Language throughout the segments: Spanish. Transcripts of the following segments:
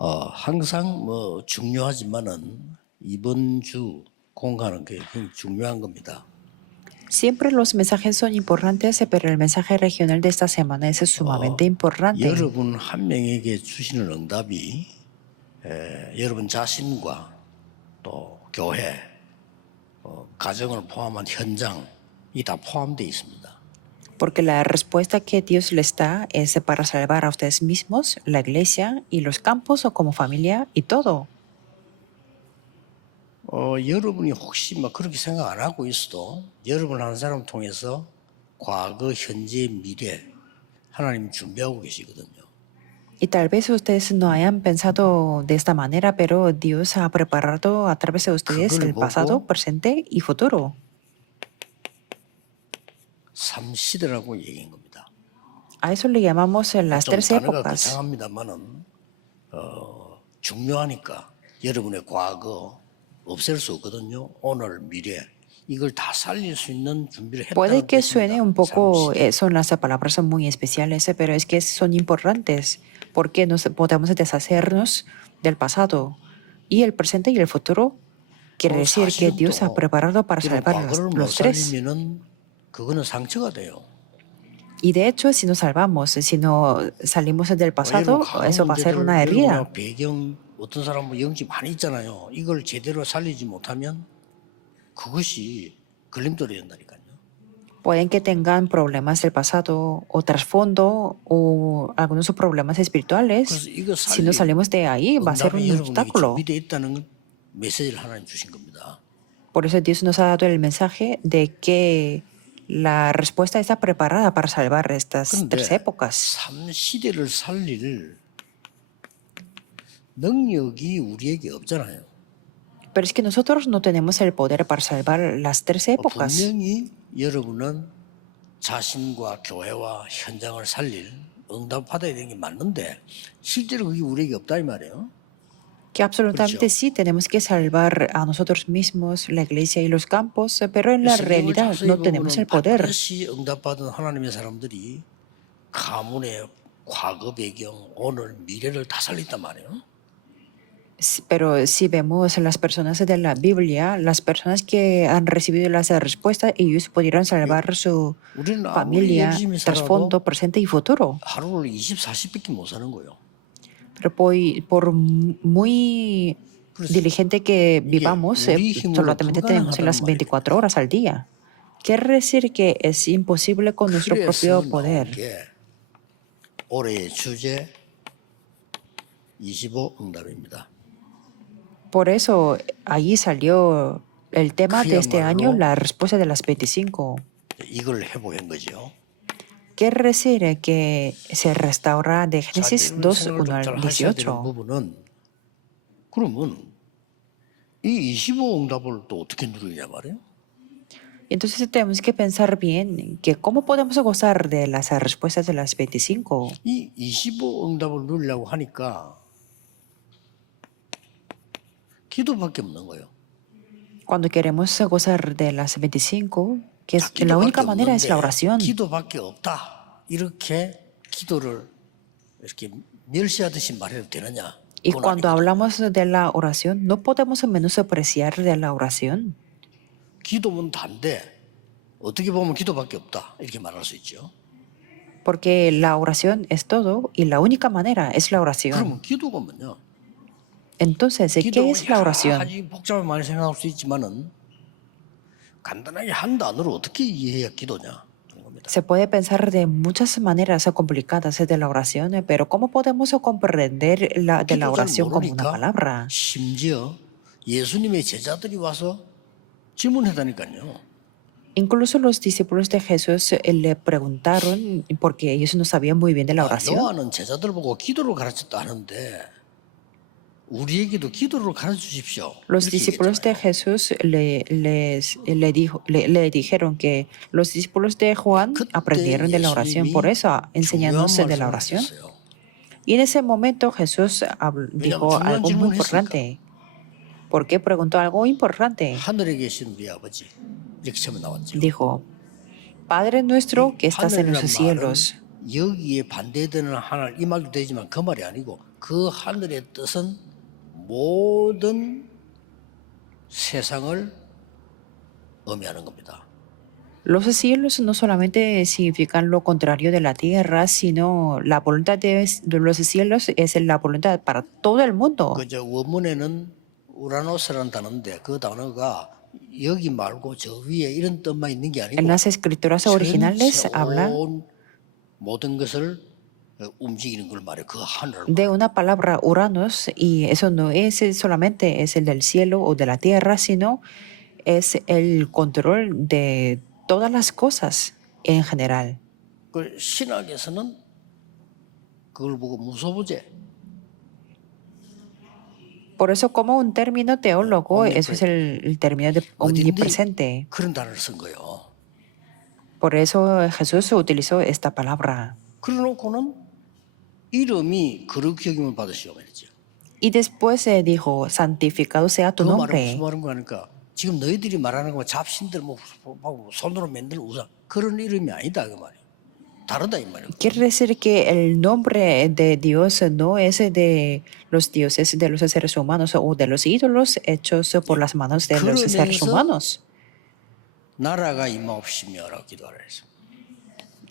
항상 뭐 중요하지만은 이번 주 공간은 굉장히 중요한 겁니다. Siempre los mensajes son importantes, pero el mensaje regional de esta semana es sumamente importante. 여러분 한 명에게 주시는 응답이 여러분 자신과 또 교회, 가정을 포함한 현장이 다 포함되어 있습니다. Porque la respuesta que Dios les da es para salvar a ustedes mismos, la iglesia y los campos o como familia y todo. 여러분이 혹시 막 그렇게 생각 안 하고 있어도 여러분 한 사람 통해서 과거, 현재, 미래 하나님 준비하고 계시거든요. Y tal vez ustedes no hayan pensado de esta manera, pero Dios ha preparado a través de ustedes el pasado, presente y futuro. 3시대라고 얘기한 겁니다. A eso le llamamos las tres 단어가 épocas. 거창합니다만은 중요하니까 여러분의 과거 없앨 수 없거든요. 오늘, 미래 이걸 다 살릴 수 있는 준비를 Puede 했다는 que 뜻입니다. suene un poco, 3시대. son las palabras son muy especiales, pero es que son importantes porque nos podemos deshacernos del pasado y el presente y el futuro. Quiere decir que Dios ha preparado para salvar los tres. 그거는 상처가 돼요. Y de hecho, si nos salvamos, si no salimos del pasado, eso va a ser una herida. 배경 어떤 사람은 영지 많이 있잖아요. 이걸 제대로 살리지 못하면 그것이 걸림돌이 된다니까요. Pueden que tengan problemas del pasado o trasfondo o algunos problemas espirituales. Si no salimos de ahí, va a ser un obstáculo. 준비되어 있다는 메시지를 하나님 주신 겁니다. Por eso Dios nos ha dado el mensaje de que la respuesta está preparada para salvar estas tres épocas. 3시대를 살릴 능력이 우리에게 없잖아요. Pero es que nosotros no tenemos el poder para salvar las tres épocas. 분명히 여러분은 자신과 교회와 현장을 살릴 응답 받아야 되는 게 맞는데 실제로 그게 우리에게 없다 이 말이에요. Que absolutamente sí, tenemos que salvar a nosotros mismos, la iglesia y los campos, pero en la realidad no tenemos el poder. 반드시 응답받은 하나님의 사람들이 가문의 과거 배경, 오늘, 미래를 다 살렸단 말이에요. Pero si vemos a las personas de la Biblia, las personas que han recibido las respuestas, ellos pudieron salvar su familia, trasfondo, presente y futuro. 하루를 24시밖에 못 사는 거예요. Pero por muy diligente que vivamos, solamente tenemos las 24 horas al día. Quiere decir que es imposible con nuestro propio poder. 올해의 주제 25 응답입니다. Por eso ahí salió el tema de este año, la respuesta de las 25. 이걸 해보는 거죠. Quiere decir que se restaura de Génesis 2, 1 al 18. 부분은 그러면 이 25 응답을 또 어떻게 누리냐 말이에요? Entonces tenemos que pensar bien que cómo podemos gozar de las respuestas de las 25. 이 25 응답을 누리려고 하니까 기도밖에 없는 거예요. Cuando queremos gozar de las 25, que es, la única manera es la oración. 기도밖에 없다. 이렇게 기도를 이렇게 멸시하듯이 말해도 되느냐? Y cuando hablamos de la oración, no podemos menospreciar de la oración. 기도면 단데 어떻게 보면 기도밖에 없다. 이렇게 말할 수 있죠. Porque la oración es todo y la única manera es la oración. 그러면 기도가 뭐냐? Entonces, ¿qué es la oración? 아주 복잡하게 많이 생각할 수 있지만은 간단하게 한 단어로 어떻게 이해해야 기도냐? Se puede pensar de muchas maneras complicadas de la oración, pero ¿cómo podemos comprender de la oración como una palabra? 심지어 예수님의 제자들이 와서 질문했다니까요. Incluso los discípulos de Jesús le preguntaron porque ellos no sabían muy bien de la oración. 요한은 제자들 보고 기도를 가르쳤다 하는데 우리에게도 기도를 가르쳐 주십시오. Los discípulos de Jesús le dijeron que los discípulos de Juan aprendieron de la oración, por eso enseñándose de la oración. Y en ese momento Jesús dijo algo muy importante. ¿Por qué preguntó algo importante? 하늘에 계신 우리 아버지 이렇게 처음에 나왔죠. Dijo, Padre nuestro que estás en los cielos. 여기에 반대되는 하나님 이 말도 되지만 그 말이 아니고 그 하늘의 뜻은 모든 세상을 의미하는 겁니다. Los cielos no solamente significan lo contrario de la tierra, sino la voluntad de los cielos es la voluntad para todo el mundo. 그저 원문에는 우라노스라는 단어인데 그 단어가 여기 말고 저 위에 이런 뜻만 있는 게 En 아니고 las escrituras originales 전체 habla 온 모든 것을 움직이는 걸 말해. 그 하늘을 de una palabra Uranus, y eso no es solamente es el del cielo o de la tierra, sino es el control de todas las cosas en general. 그 신학에서는 그걸 보고 무소부재 Por eso, como un término teólogo, eso es el término de 어딘지 omnipresente. 그런 단어를 쓴 거예요. Por eso Jesús utilizó esta palabra. 그래놓고는 이름이 거룩히 여김을 받으시오 말이죠. Y después dijo, santificado sea tu 그 말은 nombre. 무슨 말인 거 하니까 지금 너희들이 말하는 거 잡신들 뭐 손으로 만들 우상 그런 이름이 아니다 그 말이에요. 다르다 이 말이에요. Quiere decir que el nombre de Dios no es de los dioses de los seres humanos o de los ídolos hechos por las manos de los seres humanos. 나라가 임하옵시며라고 기도하라 했어요.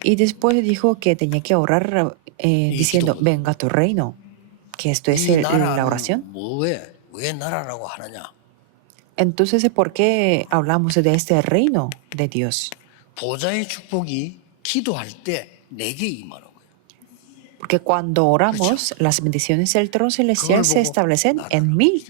Y después dijo que tenía que orar diciendo, venga tu reino. Que esto es 이 la oración. 나라는 왜 나라라고 하느냐? Entonces, ¿por qué hablamos de este reino de Dios? 보좌의 축복이 기도할 때 내게 임하는 거예요. Porque cuando oramos, las bendiciones del trono celestial se establecen en mí.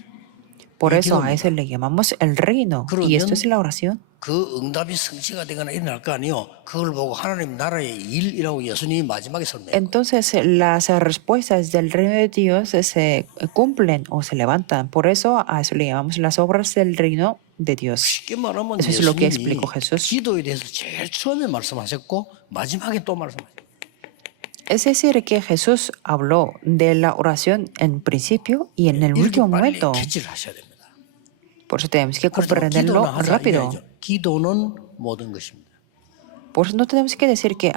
Por eso a eso le llamamos el reino. Y esto es la oración. 그 응답이 성취가 되거나 일어날 거 아니에요. 그걸 보고 하나님 나라의 일이라고 예수님이 마지막에 설명해요. Entonces, las respuestas del reino de Dios se cumplen o se levantan. Por eso a eso le llamamos las obras del reino de Dios. 쉽게 말하면 Eso es lo que 예수님이 explicó Jesús. 기도에 대해서 제일 처음에 말씀하셨고 마지막에 또 말씀하셨어요. Es decir, que Jesús habló de la oración en principio y en el 이렇게 último 빨리 momento. 캐치를 하셔야 됩니다. Por eso tenemos que 그래서 comprenderlo 기도는 하자 rápido. 이거죠. 기도는 모든 것입니다. Por eso no tenemos que decir que,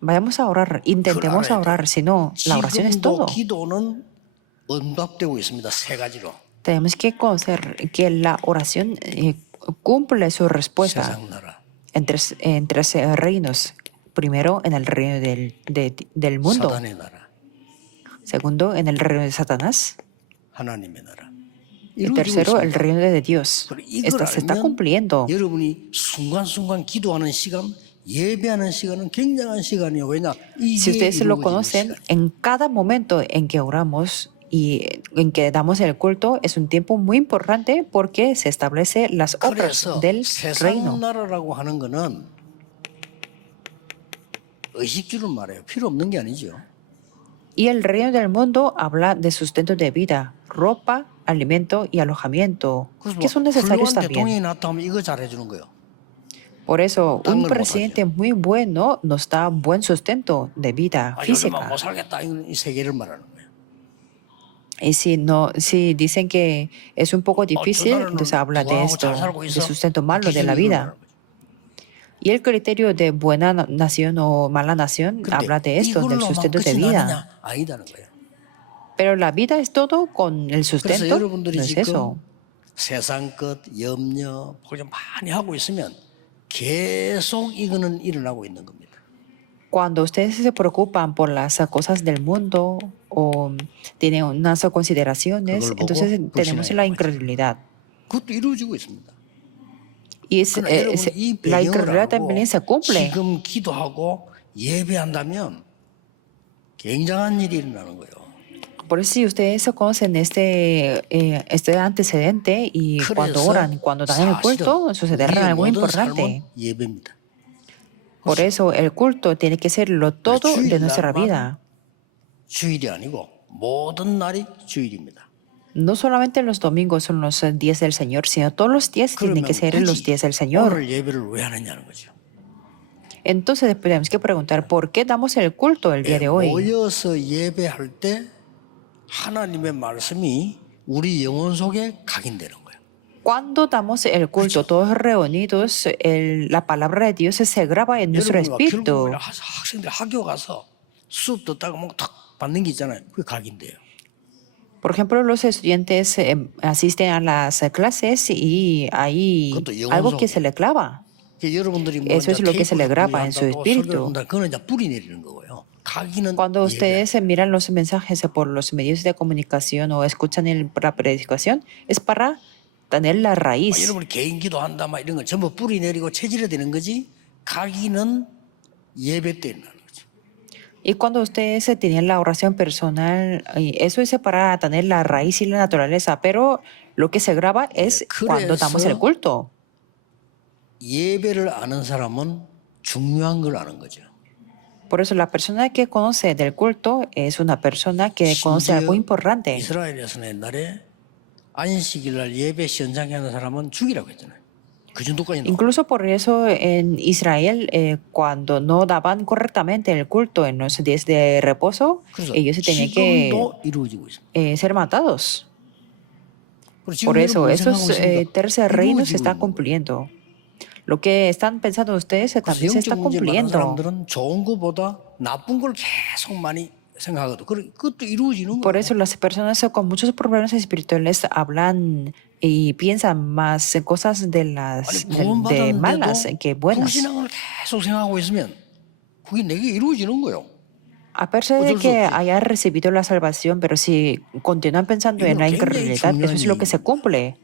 vayamos a orar, intentemos a orar, sino la oración es 지금도 todo. 기도는 응답되고 있습니다. 세 가지로. Tenemos que conocer que la oración cumple su respuesta 세상 나라, en tres reinos. Primero, en el reino del mundo. 사단의 나라, Segundo, en el reino de Satanás. 하나님의 나라. Y tercero, el reino de Dios. 이걸 Se está 알면 cumpliendo. 여러분이 순간순간 기도하는 시간, 예배하는 시간은 굉장한 시간이에요. 왜냐? Si 이게 ustedes lo 이루어지는 conocen, 시간. en cada momento en que oramos y en que damos el culto es un tiempo muy importante porque se establece las obras 그래서 del 세상 reino. 나라라고 하는 거는 의식주를 말해요. 필요 없는 게 아니죠. Y el reino del mundo habla de sustento de vida, ropa, alimento y alojamiento, que son necesarios 훌륭한 대통령이 también. 나타나면 이거 잘해주는 거예요. Por eso, 딴 un 걸 presidente muy bueno nos da buen sustento de vida 요즘은 física. 못 살겠다 이 세계를 말하는 거예요. Y si dicen que es un poco difícil, 나라는 entonces habla de 부강하고 esto, 잘 살고 de 있어. sustento malo de la 기준이 vida. 그걸 말하는 거죠. Y el criterio de buena nación o mala nación 근데 habla de esto, del 이걸로만 sustento de 끝이 vida. 나느냐? 아니다는 거예요. Pero la vida es todo con el 그래서 sustento, no 여러분들이 es 지금 eso. 세상 것, 염려, 포장 많이 하고 있으면 계속 이거는 일어나고 있는 겁니다. Cuando ustedes se preocupan por las cosas del mundo o tienen unas consideraciones, 그걸 보고 entonces tenemos 불신앙이라고 la 하죠. incredulidad. 그것도 이루어지고 있습니다. Y 그러나 여러분 이 la 배경을 incredulidad 알고 también se cumple. 지금 기도하고 예배한다면 굉장한 일이 일어나는 거예요. Por eso si ustedes conocen este antecedente y cuando oran, cuando dan el culto, sucederá algo importante. 예배입니다. Por eso el culto tiene que ser lo todo de nuestra vida. 주일이 아니고 모든 날이 주일입니다. No solamente los domingos son los días del Señor, sino todos los días tienen 그러면 que ser los 굳이 días del Señor. 오늘 예배를 왜 하느냐는 거죠. Entonces tenemos que preguntar, ¿por qué damos el culto el día de hoy? 모여서 예배할 때 하나님의 말씀이 우리 영혼 속에 각인되는 거예요. Cuando damos el culto todos reunidos, la palabra de Dios se graba en nuestro 여러분과 espíritu. 결국은 학생들 학교 가서 수업 듣다가 뭐 탁 받는 게 있잖아요. 그게 각인데요. Por ejemplo, los estudiantes asisten a las clases y hay 그것도 algo que se 영혼속이에요. le clava. 여러분들이 뭐 Eso 이제 es lo que se le 테이프를 graba en su 분리한다고 설교를 espíritu. 한다. 그거는 이제 뿌리 내리는 거고요. 각인은 Cuando 예배. ustedes miran los mensajes por los medios de comunicación o escuchan la predicación, es para tener la raíz. 여러분이 개인 기도한다 막 이런 건 전부 뿌리 내리고 체질화 되는 거지. 각인은 예배 때 있는 거죠. Y cuando ustedes tienen la oración personal, y eso es para tener la raíz y la naturaleza, pero lo que se graba es cuando damos el 그래서 culto. 예배를 아는 사람은 중요한 걸 아는 거죠. Por eso la persona que conoce del culto es una persona que conoce algo 심지어 importante. 이스라엘에서는 옛날에 안식일 날 예배 현장에 하는 사람은 죽이라고 했잖아요. 그 정도까지 나와. Incluso por eso en Israel, cuando no daban correctamente el culto en los días de reposo, 그래서 ellos se tenían que 지금도 이루어지고 있습니다. ser matados. 그리고 지금 Por 여러분 eso, 뭘 esos 생각하고 있습니까? tercer reinos se 이루어지고 están 있는 거예요. cumpliendo. Lo que están pensando ustedes 그래서 también se está 영적 문제 많은 cumpliendo. 사람들은 좋은 것보다 나쁜 걸 계속 많이 생각하거든. 그것도 이루어지는 Por 거예요. eso las personas con muchos problemas espirituales hablan y piensan más cosas de 아니 de malas 구원받았는데도 que buenas. 불신앙을 계속 생각하고 있으면 그게 내게 이루어지는 거예요. A pesar de 어쩔 수 que 없이. hayan recibido la salvación, pero si continúan pensando en 이건 la 굉장히 incredulidad, eso es lo que se 중요한 cumple.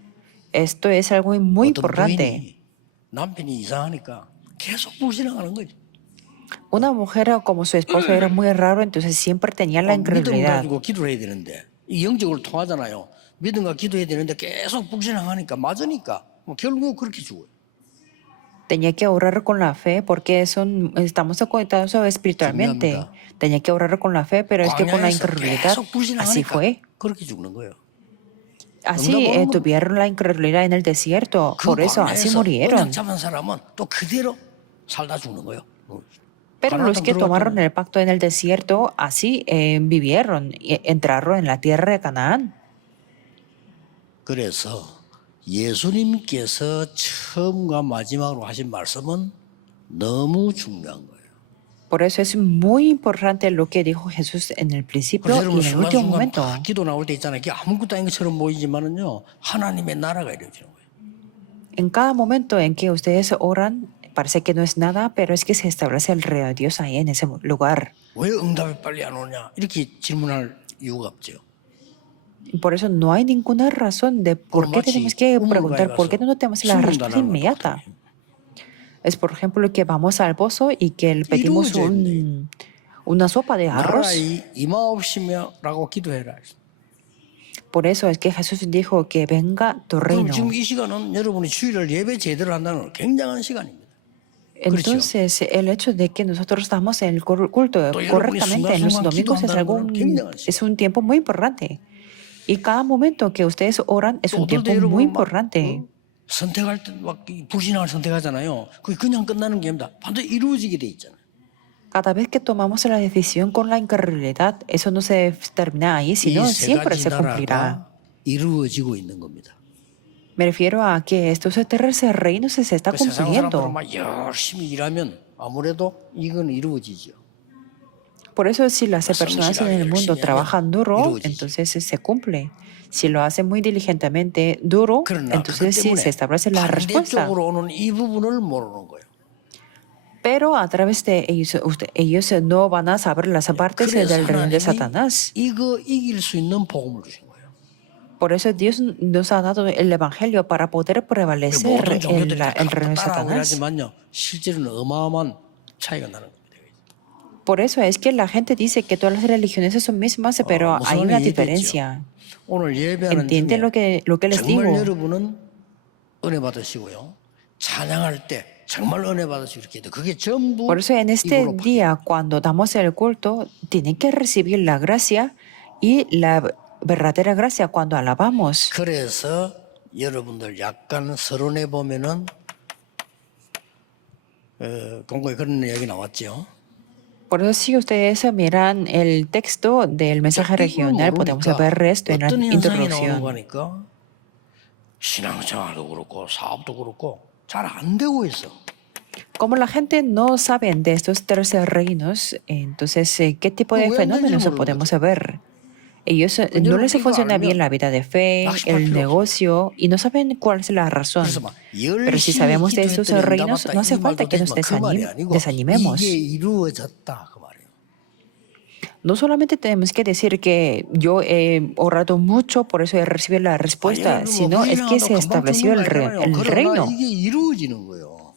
Esto es algo muy 어떤 importante. 부인이 남편이 이상하니까 계속 불신앙하는 거지. Una mujer como su esposo era muy raro, entonces siempre tenía la 믿음 incredulidad. 가지고 기도를 해야 되는데 이 영적으로 통하잖아요. 믿음과 기도해야 되는데 계속 불신앙하니까 맞으니까 뭐 결국 그렇게 죽어요. Tenía que orar con la fe porque estamos conectados espiritualmente. 중요합니다. Tenía que orar con la fe, pero es que con la 광야에서 incredulidad 계속 así 불신앙하니까 fue. 그렇게 죽는 거예요. Así 응답 오는 겁니다. tuvieron la incredulidad en el desierto. 그 Por eso así 광야에서 murieron. 언약 잡은 사람은 또 그대로 살다 죽는 거예요. Pero los que tomaron el pacto en el desierto, así vivieron y entraron en la tierra de Canaán. 그래서 예수님께서 처음과 마지막으로 하신 말씀은 너무 중요한 거예요. Por eso es muy importante lo que dijo Jesús en el principio 그래서 y 여러분 en el último 순간순간 momento. 막 기도 나올 때 있잖아요. 그게 아무것도 아닌 것처럼 보이지만은요, 하나님의 나라가 이루어지는 거예요. En cada momento en que ustedes oran, parece que no es nada, pero es que se establece el reino de Dios ahí en ese lugar. 왜 응답이 빨리 안 오냐? 이렇게 질문할 이유가 없죠. Y por eso no hay ninguna razón de por qué tenemos que preguntar, por qué no tenemos la respuesta inmediata. Es por ejemplo que vamos al pozo y que le pedimos una sopa de arroz. 나라의 임하옵시며라고 기도해라. Por eso es que Jesús dijo que venga tu 그럼 reino. 지금 이 시간은 여러분이 주일을 예배 제대로 한다는 굉장한 시간입니다. Entonces, el hecho de que nosotros damos el culto 또 여러분이 correctamente en los 순간순간 domingos es 기도한다는 거는 굉장한 시간. es un tiempo muy importante. Y cada momento que ustedes oran es 또 un 어떨 tiempo 때 muy 여러분 막 importante. 선택할 때 막 불신앙을 선택하잖아요. 그게 그냥 끝나는 게 아닙니다. 반드시 이루어지게 돼 있잖아요. Cada vez que tomamos la decisión con la incredulidad, eso no se termina ahí, sino 이 세 siempre 가지 se cumplirá. 나라가 이루어지고 있는 겁니다. Me refiero a que estos terceros reinos se está 그 세상 사람들은 cumpliendo. 막 열심히 일하면 아무래도 이건 이루어지죠. Por eso, si las personas en el mundo trabajan duro, 이루어지죠. entonces se cumple. Si lo hacen muy diligentemente, duro, 그러나 entonces 그 sí 때문에 se establece la respuesta. 반대쪽으로 오는 이 부분을 모르는 거예요. Pero a través de ellos no van a saber las partes 그래서 del reino de 하나님이 Satanás. 이거 이길 수 있는 복음을 주신 거예요. Por eso Dios nos ha dado el Evangelio para poder prevalecer 모든 종교들이 다 el reino de 따라하고 Satanás. 하지만요, 실제로는 어마어마한 차이가 나는 겁니다. Por eso es que la gente dice que todas las religiones son mismas, pero 무슨 hay una 말인지 diferencia. 오늘 예배하는 Entiende 중에 lo que les 정말 digo. 여러분은 은혜 받으시고요. 찬양할 때 정말 은혜 받으시고 이렇게 돼. 그게 전부 Por eso en este 이거로 día, cuando damos el culto, tienen que recibir la gracia y la verdadera gracia cuando alabamos. 그래서 여러분들 약간 서론에 보면은 공고에 그런 이야기 나왔죠. Por eso si ustedes miran el texto del mensaje regional, podemos ver esto en la 어떤 현상이 나오는 introducción. 거니까 신앙생활도 그렇고 사업도 그렇고 잘 안 되고 있어. Como la gente no sabe de estos tres reinos, entonces, ¿qué tipo de 왜 안 되는지 fenómenos 모르는 podemos 거죠. ver? Ellos no 여러분 les 이거 funciona bien 알면 la vida de fe, 낙심할 el 필요 없습니다. negocio y no saben cuál es la 그래서 razón. 막 Pero si 열심히 sabemos de estos 기도했더니 reinos, 응답왔다 no hace 이 falta 말도 que nos 되지만 그 말이 아니고 이게 desanimemos. 이루어졌다 그 말이에요. No solamente tenemos que decir que yo he orado mucho, por eso he recibido la 아, 예를 respuesta, 들면 sino es que 불신앙한다고 se 금방 estableció 죽는 거 아니잖아요. el 그러나 reino. 이게 이루어지는 거예요.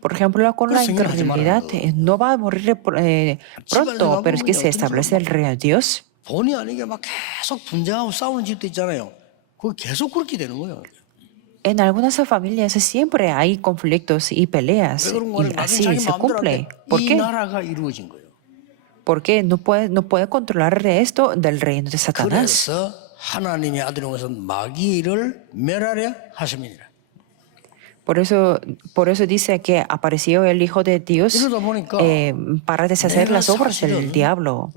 Por ejemplo, con la 그래서 생각하지 말라는 incredulidad, 거거든요. no va a morir 집안에서 pronto, pero es que 가보면 se 어떤 집은 establece el 막 reino de Dios. 본의 아니게 막 계속 분쟁하고 싸우는 집도 있잖아요. 그거 계속 그렇게 되는 거예요. En algunas familias siempre hay conflictos y 왜 peleas, 그런 y 거는 나중에 así 자기 se 마음대로 안 돼. cumple. ¿Por 이 qué? 나라가 이루어진 거예요. Porque no puede controlar esto del reino de Satanás. 그래서 하나님의 아들이 오셔서 마귀를 멸하려 하심이니라. Por eso dice que apareció el Hijo de Dios 이러다 보니까 para deshacer 내가 las obras del 사실은 diablo.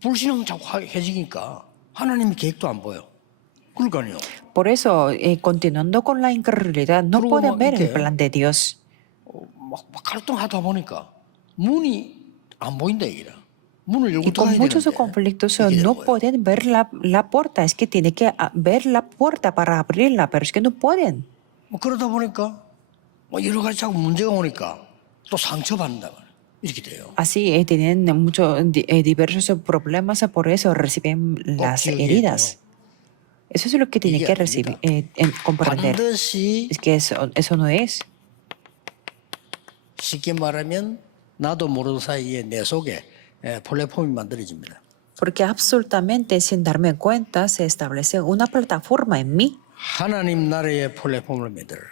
불신앙 자꾸 해지니까 하나님의 계획도 안 보여. 그러니까요. Por eso, continuando con la incredulidad, no 그리고 pueden 막 ver el 이렇게 plan de Dios. 막 갈등하다 보니까 문이 안 보인다 얘기라. 문을 열고 Y con 들어가야 muchos 되는데 conflictos 이렇게 되는 no 거예요. pueden ver la puerta. Es que tiene que ver la puerta para abrirla, pero es que no pueden. 뭐 그러다 보니까 뭐 여러 가지 자꾸 문제가 오니까 또 상처받는다 말이야. 이렇게 돼요. Así tienen diversos problemas, por eso reciben las 기억해야 heridas. Eso es lo que tiene 이게 que recibir, comprender. 반드시 Es que eso no es. 쉽게 말하면 나도 모르는 사이에 내 속에 플랫폼이 만들어집니다. Porque absolutamente sin darme cuenta se establece una plataforma en mí. 하나님 나라의 플랫폼을 만들어라.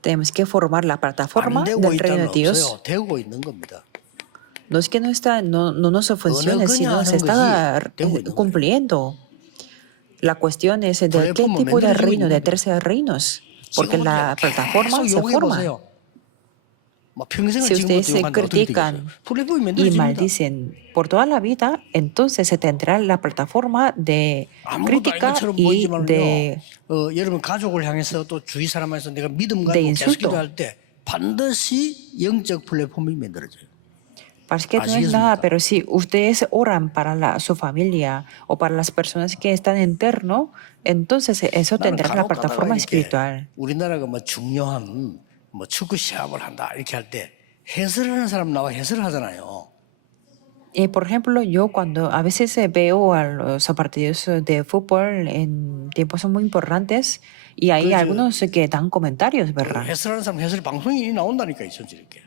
Tenemos que formar la plataforma 안 되고 del reino 있다는 de Dios. 없어요. 되고 있는 겁니다. No es que no nos funcione, sino se está cumpliendo. La cuestión es de qué tipo de reino, de 13 reinos, porque la plataforma se forma. Si ustedes se critican y maldicen por toda la vida, entonces se tendrá la plataforma de crítica y de 여러분 가족을 향해서 또 주위 사람한테서 내가 믿음 가지고 계속 기도할 때 반드시 영적 플랫폼이 만들어져요. Parece que no es nada, pero si ustedes oran para su familia o para las personas que están interno, entonces eso tendrá la plataforma espiritual. 우리나라가 뭐 중요한 뭐 축구 시합을 한다 이렇게 할 때 해설하는 사람 나와 해설을 하잖아요. Por ejemplo, yo cuando a veces veo a los partidos de fútbol en tiempos muy importantes y hay algunos que dan comentarios, ¿verdad? 해설하는 사람 해설 방송이 나온다니까 있었지 이렇게.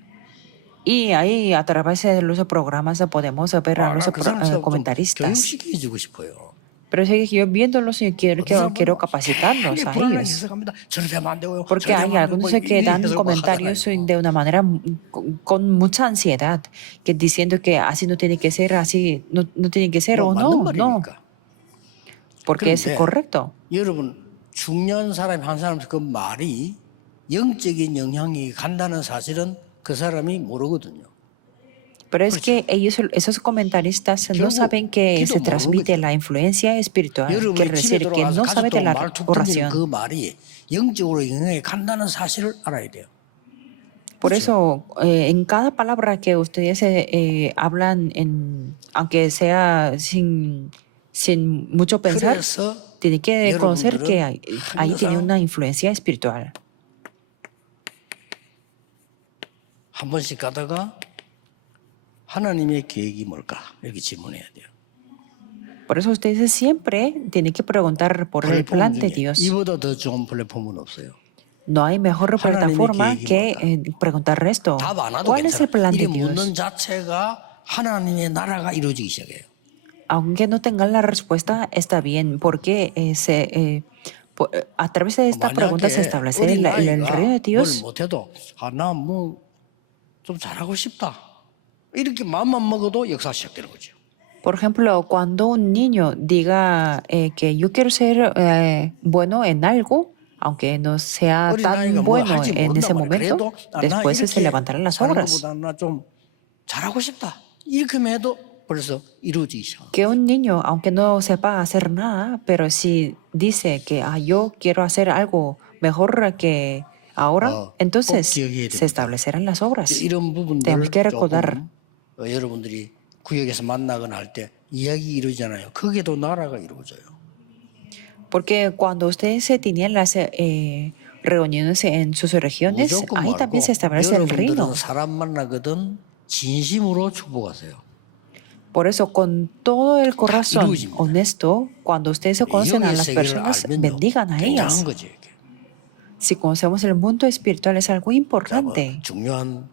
Y ahí a través de los programas podemos ver a los comentaristas. 교육시켜주고 싶어요. Pero sí, yo viéndolos y quiero capacitarlos a ellos. Porque hay algunos que dan comentarios de una manera con mucha ansiedad, que diciendo que así no tiene que ser, así no tiene que ser o no. Porque es correcto. 여러분 중요한 사람 한 사람 그 말이 영적인 영향이 간다는 사실은 그 사람이 모르거든요. Pero es que esos comentaristas no saben que se transmite la influencia espiritual, quiere decir que no sabe de la oración. 그 말이 영적으로 영향이 간다는 사실을 알아야 돼요. Por eso, en cada palabra que ustedes hablan, aunque sea sin mucho pensar, tiene que conocer que ahí tiene una influencia espiritual. 한 번씩 가다가 하나님의 계획이 뭘까? 이렇게 질문해야 돼요. Por eso ustedes siempre tienen que preguntar por el plan de Dios. 이보다 더 좋은 플랫폼은 없어요. No hay mejor plataforma que preguntar esto. ¿Cuál es el plan de Dios? 묻는 자체가 하나님의 나라가 이루어지기 시작해요. Aunque no tengan la respuesta, está bien, porque a través de esta pregunta se establece el reino de Dios. 못해도 좀 잘하고 싶다. 이렇게 마음만 먹어도 역사 시작되는 거죠. Por ejemplo, cuando un niño diga que yo quiero ser bueno en algo, aunque no sea tan bueno en ese momento, después se levantarán las obras. 좀 잘하고 싶다. 이렇게만 해도 벌써 이루어지기 시작. Que un niño, aunque no sepa hacer nada, pero si dice que yo quiero hacer algo mejor que Ahora, 꼭 entonces, 기억해야 se 됩니다. establecerán las obras. 이런 Tenemos 부분들을 que recordar. 조금 여러분들이 구역에서 만나거나 할 때 이야기 이루잖아요. 거기도 나라가 이루어져요. Porque cuando ustedes se tenían las reuniones en sus regiones, 무조건 ahí también se 말고 establece el reino. 여러분들은 사람 만나거든 진심으로 축복하세요. Por eso, con todo el corazón 이루어집니다. honesto, cuando ustedes se conocen a 영의 las 세계를 personas, 알면요. bendigan a 굉장한 ellas. 거죠. 이게. Si conocemos el mundo espiritual es algo 자, 뭐 importante. 중요한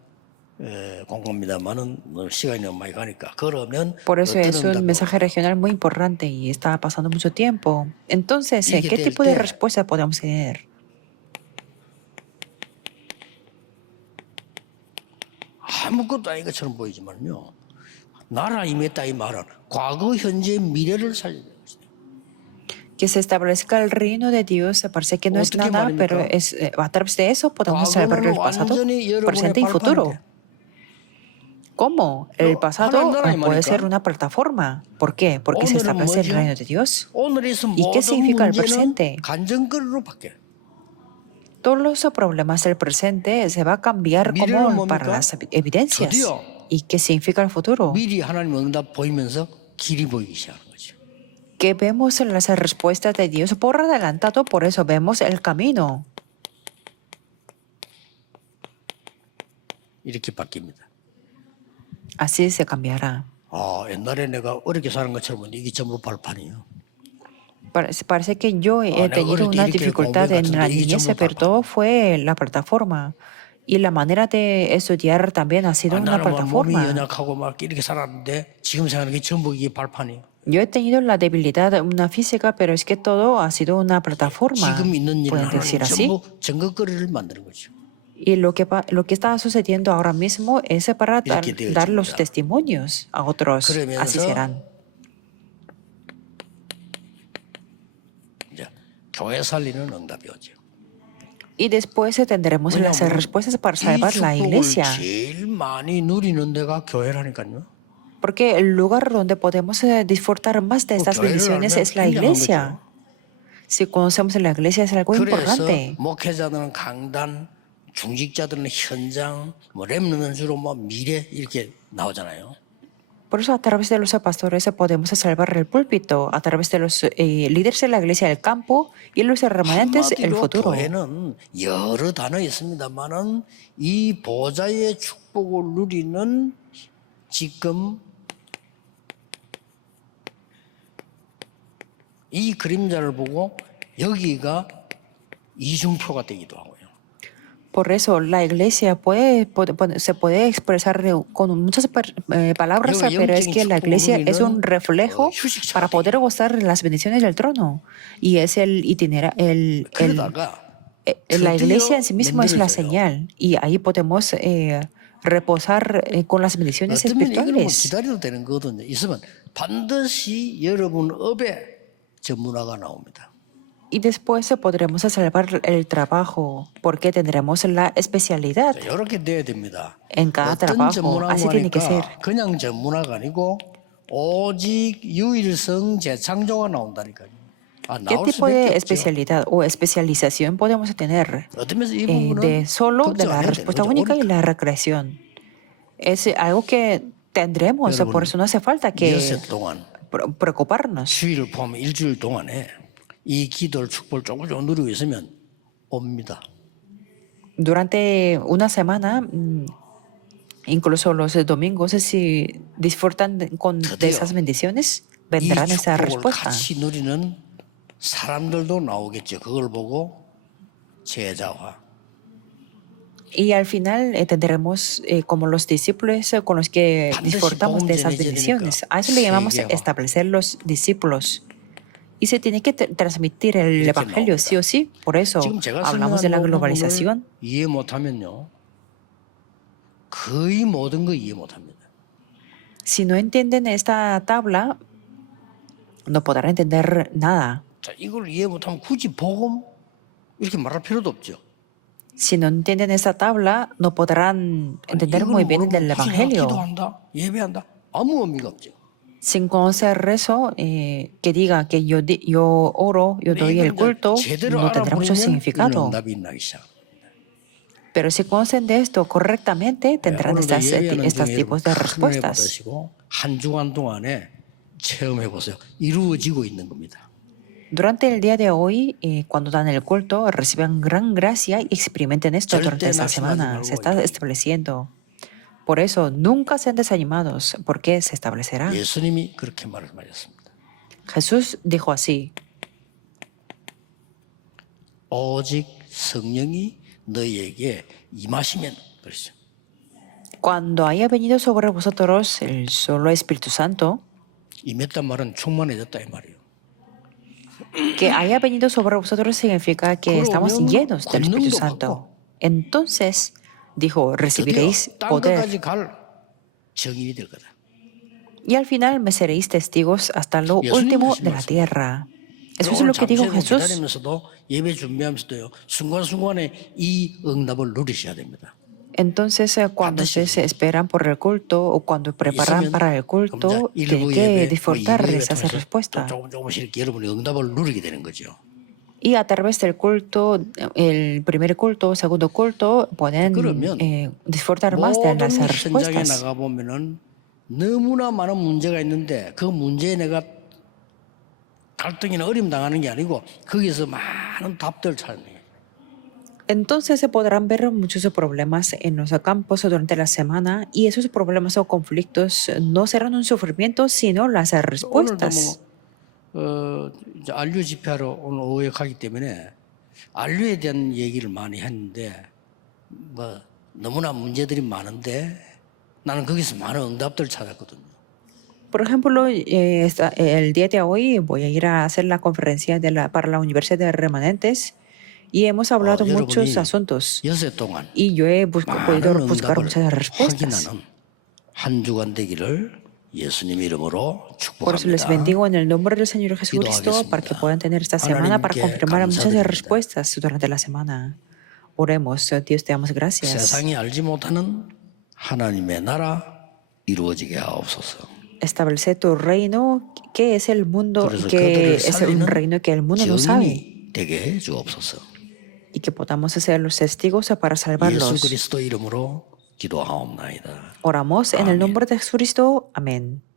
공부입니다만은 오늘 시간이 너무 많이 가니까 그러면 Por eso es 어떤 un 응답이 mensaje 올까요? regional muy importante y está pasando mucho tiempo. Entonces, 이게 ¿qué 될 tipo de 때 respuesta podemos tener? 아무것도 아닌 것처럼 보이지만요. 나라 임했다 이 말은 과거, 현재, 미래를 살려야 돼요. Que se establezca el reino de Dios, parece que no es 어떻게 nada, 말입니까? pero a través de eso podemos salvar 과거는 el pasado, 완전히 여러분의 presente y futuro. 발판인데 ¿Cómo? El pasado 하나님 나라에 puede ser 말이니까 una plataforma. ¿Por qué? Porque se 오늘은 establece el 뭐죠? reino de Dios. 오늘에서 ¿Y qué 모든 significa el 문제는 presente? 간증거리로 바뀌어요. Todos los problemas del presente se va a cambiar 미래는 como para 뭡니까? las evidencias. 드디어 ¿Y qué significa el futuro? 미리 하나님 응답 보이면서 길이 보이기 시작하는 거죠. Que vemos en las respuestas de Dios por adelantado, por eso vemos el camino. 이렇게 바뀝니다. Así se cambiará. 옛날에 내가 어렵게 사는 것처럼 이게 전부 발판이에요. Parece que yo he 내가 tenido 어릴 때 una 이렇게 dificultad 공부해 en la 갔는데 이게 niñez, 전부 pero 발판. todo fue la plataforma. Y la manera de estudiar también ha sido una 나는 뭐 몸이 plataforma. 연약하고 막 이렇게 살았는데 지금 생각하는 게 전부 이게 발판이에요. Yo he tenido la debilidad, una física, pero es que todo ha sido una plataforma. 지금 있는 일은 Pueden 하나님 decir así. 전부 증거거리를 만드는 거죠. Y lo que está sucediendo ahora mismo es para 이렇게 되어집니다. dar los testimonios a otros. 그러면서 Así serán. 이제 교회 살리는 응답이 오죠. Y después tendremos las 왜냐하면 respuestas para 이 salvar la 축복을 iglesia. 제일 많이 누리는 데가 교회라니까요. Porque el lugar donde podemos disfrutar más de estas 교회를 bendiciones 알면 es la 굉장한 iglesia. 거죠. Si conocemos la iglesia es algo 그래서 importante. 목회자들은 강단, 중직자들은 현장, 렘넌트는 주로 미래 이렇게 나오잖아요. Por eso a través de los pastores podemos salvar el púlpito, a través de los líderes de la iglesia el campo y los remanentes el 한마디로 futuro. 교회는 여러 단어 있습니다만은 이 보좌의 축복을 누리는 지금 이 그림자를 보고 여기가 이중표가 되기도 하고요. Por eso la iglesia se puede expresar con muchas palabras, Yo, pero es que la iglesia es un 축복을 reflejo 휴식처가 para poder gozar las bendiciones del trono. Y es el itinerario, 그러다가 la iglesia en sí misma es la 만들어져요. señal. Y ahí podemos reposar con las bendiciones 어쩌면 이거는 뭐 espirituales. 기다려도 되는 거거든요. 있으면 반드시 여러분 업에 전문화가 나옵니다. Y después podremos salvar el trabajo, porque tendremos la especialidad 이렇게 돼야 됩니다. en cada 어떤 trabajo. Así tiene que ser. 전문화가 그냥 전문화가 아니고 오직 유일성 재창조가 나온다니까요. ¿Qué 나올 tipo 수밖에 de 없죠. especialidad o especialización podemos tener 어떤 면에서 이 부분은 de solo de 걱정 la 안 해도 respuesta 되는 única y 거죠. la recreación? Es algo que tendremos, 여러분, por eso no hace falta que 여섯 동안 preocuparnos. 주일을 포함해 일주일 동안에 이 기도를 축복을 조금 누리고 있으면 옵니다. Durante una semana, incluso los domingos, si disfrutan de esas bendiciones, 이 vendrán esa 축복을 respuesta. 같이 누리는 사람들도 나오겠죠. 그걸 보고 제자화. Y al final tendremos como los discípulos con los que 반드시 disfrutamos 복음 de esas 전해져야 bendiciones. 되니까 A eso le llamamos 세계화. establecer los discípulos. Y se tiene que transmitir el 이렇게 evangelio sí o sí. Por eso 지금 제가 hablamos de la 설명한 globalización. 부분을 이해 못하면요, 거의 모든 거 이해 못합니다. Si no entienden esta tabla, no podrán entender nada. 자, 이걸 이해 못하면 굳이 복음 이렇게 말할 필요도 없죠. Si no entienden esta tabla, no podrán entender muy bien del evangelio. 기도한다, 예배한다, 아무 의미가 없죠. Sin conocer eso, que diga que yo oro, yo doy el culto, 제대로 no tendrá mucho 알아보면 significado. 응답이 나기 시작합니다. Pero si conocen de esto correctamente, tendrán 오늘도 예배하는 estos 중에 여러분 tipos de 큰 은혜 respuestas. 받으시고 한 주간 동안에 체험해 보세요. 이루어지고 있는 겁니다. Durante el día de hoy, cuando dan el culto, reciban gran gracia y experimenten esto durante 절대 esta 낙심하지 semana. Se está 말고 estableciendo. Por eso, nunca sean desanimados, porque se establecerá. 예수님이 그렇게 말씀하셨습니다. Jesús dijo así: 오직 성령이 너희에게 임하시면 그러죠. Cuando haya venido sobre vosotros el solo Espíritu Santo, 임했단 말은 충만해졌다 이 말이에요. que haya venido sobre vosotros significa que estamos 그러면 llenos del Espíritu 권능도 Santo. 받고 Entonces, dijo, 드디어 recibiréis 땅 poder. 끝까지 갈 증인이 될 거다. Y al final me seréis testigos hasta lo 예수님 último de la 말씀하십니다. tierra. Eso es 오늘 lo que dijo 잠시만 Jesús. 기다리면서도 예배 준비하면서도요. 순간순간에 이 응답을 누리셔야 됩니다. Entonces, cuando ustedes esperan por el culto o cuando preparan para el culto, tienen que disfrutar de esas respuestas. 조금씩 여러분이 응답을 누리게 되는 거죠. Y a través del culto, el primer culto, segundo culto, pueden 그러면 disfrutar más de las 모든 현장에 respuestas. 나가 보면은 너무나 많은 문제가 있는데 그 문제에 내가 갈등이나 어려움 당하는 게 아니고 거기서 많은 답들을 찾는 거예요. Entonces se podrán ver muchos problemas en los campos durante la semana y esos problemas o conflictos no serán un sufrimiento, sino las 오늘도 respuestas. 이제 안류 집회하러 오늘 오후에 가기 때문에 안류에 대한 얘기를 많이 했는데 뭐 너무나 문제들이 많은데 나는 거기서 많은 응답들을 찾았거든요. Por ejemplo, el día de hoy voy a ir a hacer la conferencia para la Universidad de Remanentes y hemos hablado muchos asuntos 여세 동안 y yo he podido 많은 buscar 응답을 muchas respuestas. 확인하는 한 주간 되기를 예수님 이름으로 Por eso les 축복합니다. bendigo en el nombre del Señor Jesucristo para que puedan tener esta semana para confirmar muchas respuestas durante la semana. Oremos, Dios, te damos gracias. 세상이 알지 못하는 하나님의 나라 이루어지게 하옵소서. Establece tu reino, que es el mundo, 그래서 que 그들을 es un 살리는 reino que el mundo no sabe, 증인이 되게 해 주옵소서. y que podamos ser los testigos para 예수 salvarlos. 그리스도 이름으로 기도하옵나이다. Oramos en el nombre de Jesucristo. Amén.